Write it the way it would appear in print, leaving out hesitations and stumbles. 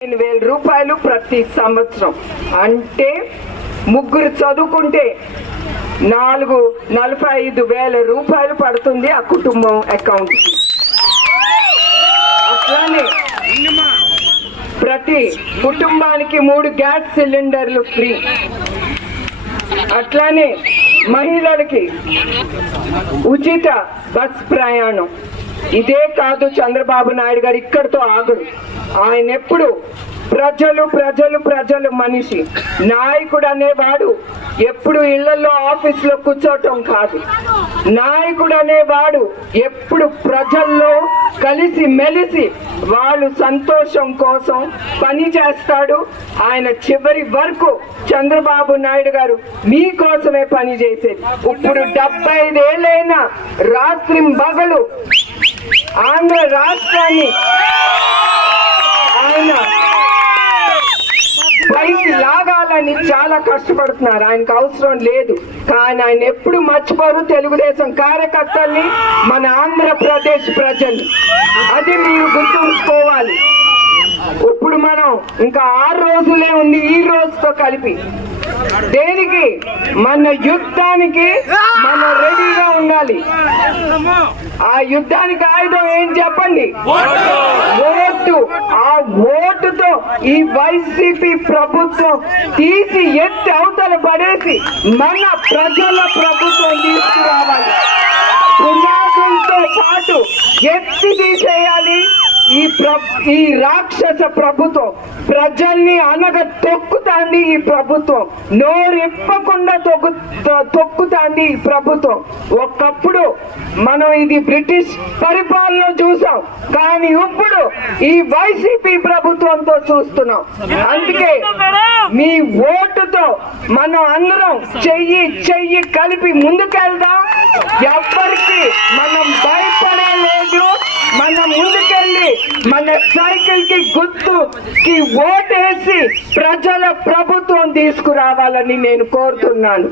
రూపాయలు ప్రతి సంవత్సరం అంటే ముగ్గురు చదువుకుంటే 45,000 రూపాయలు పడుతుంది ఆ కుటుంబం అకౌంట్ కి. అట్లానే ప్రతి కుటుంబానికి 3 గ్యాస్ సిలిండర్లు ఫ్రీ. అట్లానే మహిళలకి ఉచిత బస్ ప్రయాణం. ఇదే కాదు, చంద్రబాబు నాయుడు గారు ఇక్కడితో ఆగడు. ఆయన ఎప్పుడు ప్రజలు ప్రజలు ప్రజలు మనిషి. నాయకుడు అనేవాడు ఎప్పుడు ఇళ్లలో ఆఫీసులో కూర్చోటం కాదు. నాయకుడు అనేవాడు ఎప్పుడు ప్రజల్లో కలిసి మెలిసి వాళ్ళు సంతోషం కోసం పని చేస్తాడు. ఆయన చివరి వరకు చంద్రబాబు నాయుడు గారు మీకోసమే పని చేసేది. ఇప్పుడు 75 ఏళ్ళైనా రాత్రింబగలు ఆంధ్ర రాష్ట్రాన్ని ఆయన పైకి లాగాలని చాలా కష్టపడుతున్నారు. ఆయనకు అవసరం లేదు, కానీ ఆయన ఎప్పుడు మర్చిపోరు తెలుగుదేశం కార్యకర్తల్ని, మన ఆంధ్రప్రదేశ్ ప్రజలు. అది మీరు గుర్తుంచుకోవాలి. ఇప్పుడు మనం ఇంకా 6 రోజులే ఉంది, ఈ రోజుతో కలిపి. దేనికి? మన యుద్ధానికి మనం రెడీగా ఉండాలి. ఆ యుద్ధానికి ఆయుధం ఏం చెప్పండి? ఓటు. ఆ ఓటుతో ఈ వైసీపీ ప్రభుత్వం తీసి ఎత్తి అవతల పడేసి మన ప్రజల ప్రభుత్వం తీసుకురావాలి. పునాదులతో పాటు ఎత్తి తీసేయాలి. ఈ రాక్షస ప్రభుత్వం ప్రజల్ని అనగ తొక్కుతాంది. ఈ ప్రభుత్వం నోరిప్పకుండా తొక్కుతాంది ఈ ప్రభుత్వం. ఒకప్పుడు మనం ఇది బ్రిటిష్ పరిపాలన చూసాం, కానీ ఇప్పుడు ఈ వైసీపీ ప్రభుత్వంతో చూస్తున్నాం. అందుకే మీ ఓటుతో మనం అందరం చెయ్యి కలిపి ముందుకెళ్దాం. ఎవ్వరికి మనం భయపడలేదు. మనం ముందుకెళ్ళి మన సైకిల్ కి గుర్తుకి ఓటేసి ప్రజల ప్రభుత్వం తీసుకురావాలని నేను కోరుతున్నాను.